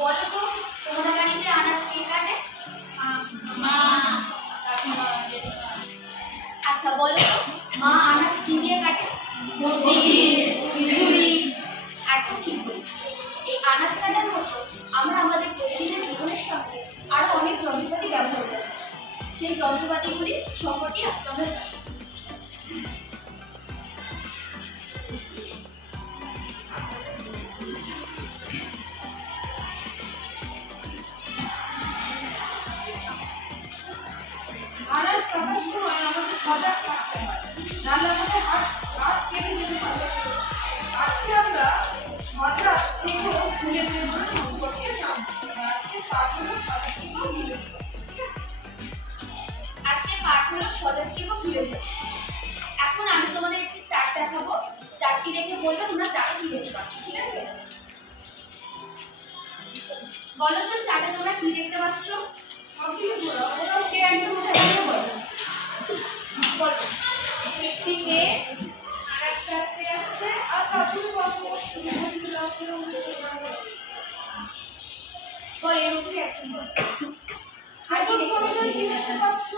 বলো তো তোমাদের বাড়িতে আনাজ কে কাটে? মা। আচ্ছা বলো তো মা আনাজ কি দিয়ে কাটে? একদম ঠিক বলেছো। এই আনাজ কাটার মতো আমরা আমাদের প্রতিদিনের জীবনের সঙ্গে আরো অনেক যন্ত্রপাতি ব্যবহার করে থাকি। সেই যন্ত্রপাতিগুলি সম্পর্কে আজকে আমরা জানব। আনাজ কাটার সময় আমাদের সজাগ থাকতে হয়, নাহলে আমাদের হাত কেটে যেতে পারে। আজকে আমরা সজাগ থেকেও ভুলের জন্য সম্পর্কে জানবো। আজকে পাঠ হলো সজাগ থেকেও ভুলে যাও। এখন আমি তোমাদের একটি চার্ট দেখাবো, চার্টটি দেখে বলবে তোমরা চার্টে কি দেখতে পাচ্ছ, ঠিক আছে? বলো তো চার্টে তোমরা কি দেখতে পাচ্ছ? কে একজন বলো একটি মেয়ে আনাজ কাটতে যাচ্ছে। আচ্ছা তুমি বলো এর মধ্যে অ্যাকশন বলো। কি দেখতে পাচ্ছ,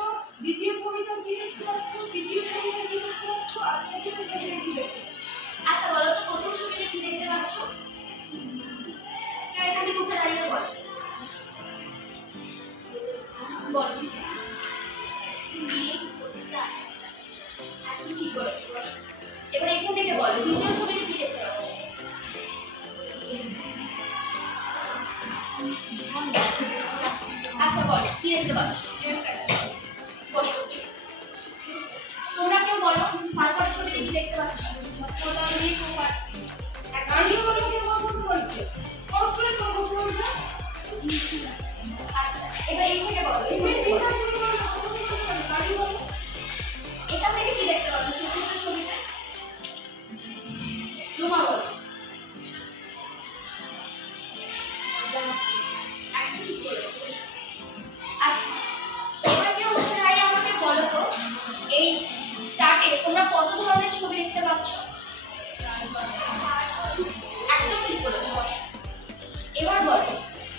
দ্বিতীয় ছবিটা কি দেখতে পাচ্ছ, তৃতীয় ছবিটা কি দেখতে পাচ্ছ, আর চতুর্থ ছবিটা কি দেখতে পাচ্ছ? আচ্ছা বলো তো প্রথম ছবিতে কি দেখতে পাচ্ছ? কেউ এখান থেকে উঠে দাঁড়িয়ে বল। বল কি করেছো? এবার এখান থেকে বলো দ্বিতীয় ছবিতে কি দেখতে পাচ্ছ? আচ্ছা বল কি দেখতে পাচ্ছ? তোমরা কেউ বলো তারপরে ছবিতে কি দেখতে পাচ্ছ? আচ্ছা এবার এই থেকে বলো এটা থেকে কি দেখতে পাচ্ছ চতুর্থ ছবিতে? রুমা বলো। আচ্ছা এবার কেউ উঠে দাঁড়িয়ে আমাকে বলো তো এই চার্টে তোমরা কত ধরনের ছবি দেখতে পাচ্ছ? একদম ঠিক বলেছো। এবার বলো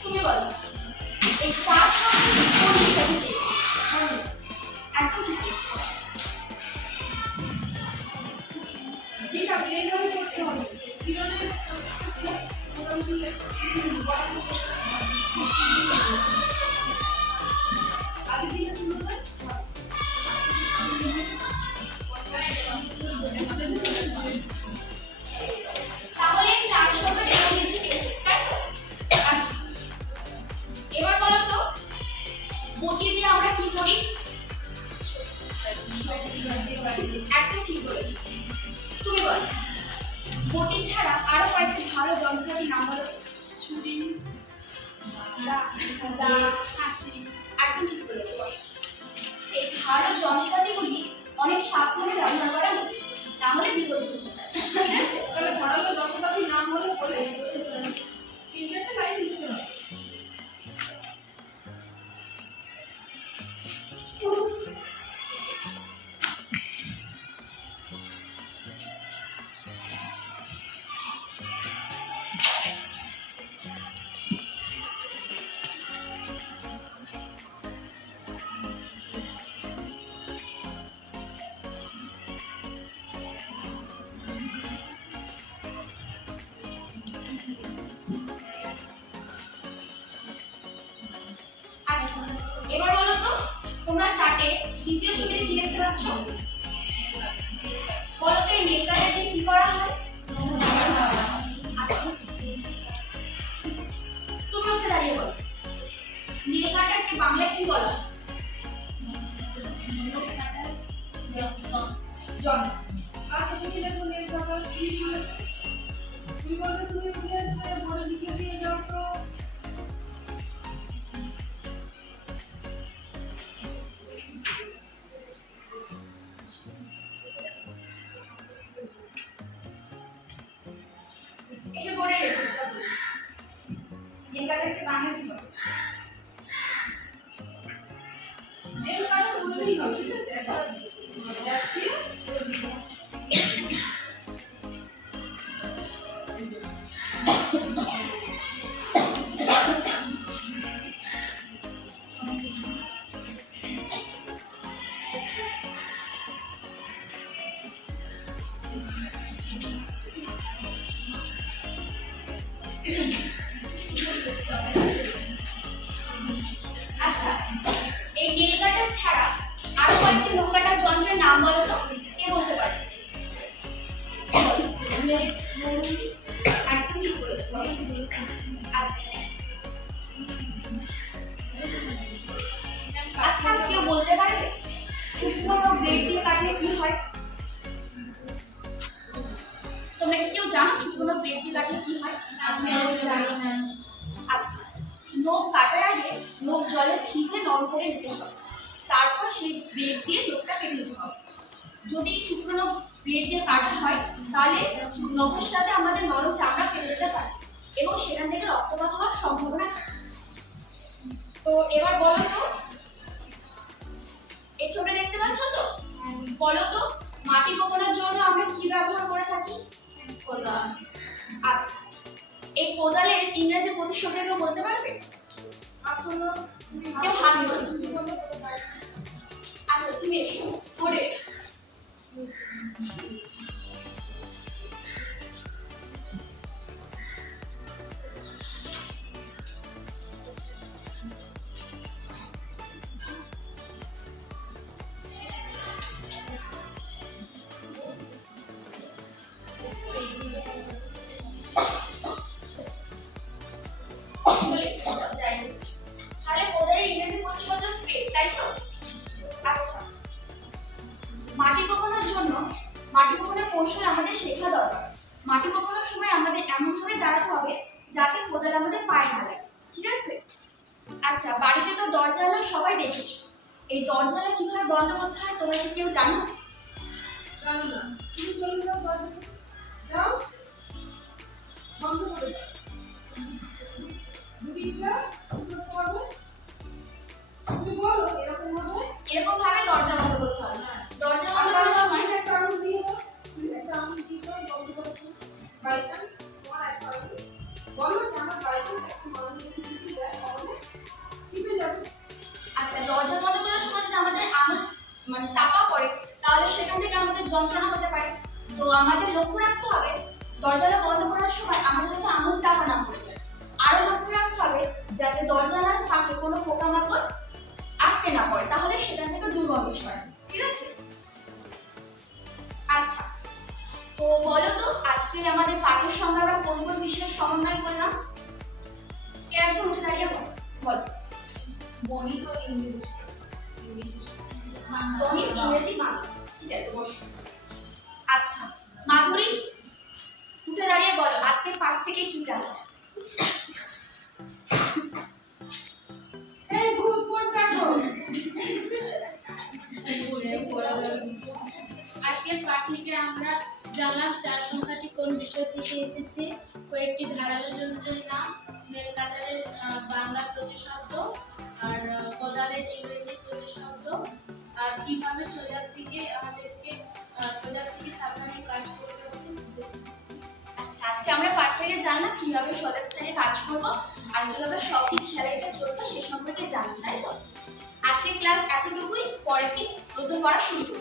তুমি বলো এই চার্ট কোন ছবিতে? একদম ঠিক বলেছো। ঠিক আছে এইভাবে করতে হবে। তাহলে 400 টা তাই তো? এবার বলো তো বটি দিয়ে আমরা কি করি? একদম ঠিক বলেছো। তুমি বলো বটি ছাড়া আরো কয়েকটি ভালো যন্ত্রপাতির নাম বলো। ছুরি, কাঁচি। একদম ঠিক বলেছো। এই ভালো যন্ত্রপাতিগুলি অনেক সাবধানে ব্যবহার করা উচিত, না হলে বিপদ হতে পারে। ঠিক আছে? তাহলে ভালো যন্ত্রপাতির নাম হলো বলে 3-4টা লাইন লিখতে হবে। আচ্ছা এবার বলো তো তোমরা চার্টে দ্বিতীয় ছবিতে কি দেখতে পাচ্ছ? বলো তো এই নেল কাটার দিয়ে কি করা হয়? আচ্ছা তুমি উঠে দাঁড়িয়ে বলো নেল কাটারকে বাংলায় কি বলা হয়? জন। আচ্ছা তুমি লেখো নেল কাটার কি ছিল? তুমি বলবে তুমি উঠে এসে বড় লিখে দিয়ে যাও তো। এসে পড়ে গেছে নেল কাটারকে বাংলায় কি বলে? নেল কাটার বললেই হবে, ঠিক আছে? একটা যাচ্ছে যন্ত্রের নাম বলো তো, কে বলতে পারে? একদম ঠিক বলেছো। আচ্ছা আচ্ছা, কেউ বলতে পারবে শুকনো ব্লেড দিয়ে কাটলে কি হয়? তোমরা কি কেউ জানো শুকনো ব্লেড দিয়ে কাটলে কি হয়? আমি জানি না। আচ্ছা, নখ কাটার আগে নখ জলে ভিজে নরম করে নিতে হবে, তারপর সেই ব্লেড দিয়ে নখটা কেটে নিতে হবে। যদি শুকনো ব্লেড দিয়ে কাটা হয় তাহলে নখের সাথে আমাদের নরম চামড়া কেটে যেতে পারে এবং সেখান থেকে রক্তপাত হওয়ার সম্ভাবনা থাকে। তো এবার বলো তো, এই ছবিটা দেখতে পাচ্ছ তো? বলো তো, মাটি কোপানোর জন্য আমরা কি ব্যবহার করে থাকি? কোদাল। আচ্ছা, এই কোদালের ইংরেজি প্রতিশব্দ কেউ বলতে পারবে? কেউ হাত তোলো। আচ্ছা তুমি এসো করে তাহলে কোদালের ইংরেজি প্রতিশব্দ স্পেড, তাই তো? আচ্ছা, মাটি কোপানোর জন্য মাটি কোপানোর কৌশল আমাদের শেখা দরকার। মাটি কোপানোর সময় আমাদের এমনভাবে দাঁড়াতে হবে যাতে কোদাল আমাদের পায়ে না লাগে, ঠিক আছে? আচ্ছা, বাড়িতে তো দরজা জানালা সবাই দেখেছো, এই দরজা জানালা কিভাবে বন্ধ করতে হয় তোমরা কি কেউ জানো? জানো না? তুমি চলে যাও, দরজা যাও, বন্ধ করে দাও। দুদিকটা করবে, তুমি বলো এরকম হবে, এরকম ভাবে দরজা বন্ধ করতে হবে। দরজা বন্ধ করার সময় একটা আঙুল দিয়ে দাও, একটা আঙুল দিয়ে দাও, বন্ধ করে দাও। বাই চান্স তোমার একটা আঙুল বলো যে আমার বাই চান্স একটু মানুষ যদি ঢুকে যায় তাহলে চিপে যাবে। আচ্ছা, দরজা বন্ধ করার সময় যদি আমাদের আঙুল মানে চাপা পড়ে তাহলে সেখান থেকে আমাদের যন্ত্রণা হতে পারে। তো আমাদের লক্ষ্য রাখতে হবে দরজাটা বন্ধ করার সময় আমাদের যাতে আঙুল চাপা না পড়ে যায়। আরো লক্ষ্য রাখতে হবে যাতে দরজার ফাঁকে কোনো পোকামাকড় আটকে না পড়ে, তাহলে সেখান থেকে দুর্গন্ধ ছড়ায়, ঠিক আছে? আচ্ছা, তো বলো তো আজকে আমাদের পাঠের সঙ্গে আমরা কোন কোন বিষয়ের সমন্বয় করলাম? কে একজন উঠে দাঁড়িয়ে বলো। গণিত ও ইংরেজি। গণিত, ইংরেজি, বাংলা, ঠিক আছে বসো। আচ্ছা মাধুরী, উঠে দাঁড়িয়ে বলো আজকের পাঠ থেকে কি জানো? এই ভূত কোন দেখো। আজকের পাঠ থেকে আমরা জানলাম 4 সংখ্যাটি কোন বিষয় থেকে এসেছে, কয়েকটি ধারালো যন্ত্রের নাম, নেল কাটারের বাংলা প্রতিশব্দ, আর কোদালের ইংরেজি প্রতিশব্দ, আর কিভাবে সোজা থেকে আমাদেরকে সাবধানে কাজ করতে হবে। আচ্ছা, আজকে আমরা পাঠ থেকে জানলাম কিভাবে সজাগ থেকে কাজ করব আর কিভাবে সঠিক খেলাটা চলবে সে সম্পর্কে জানলাম, তাই তো? আজকের ক্লাস এতটুকুই, পরের দিন নতুন পড়া শুরু করব।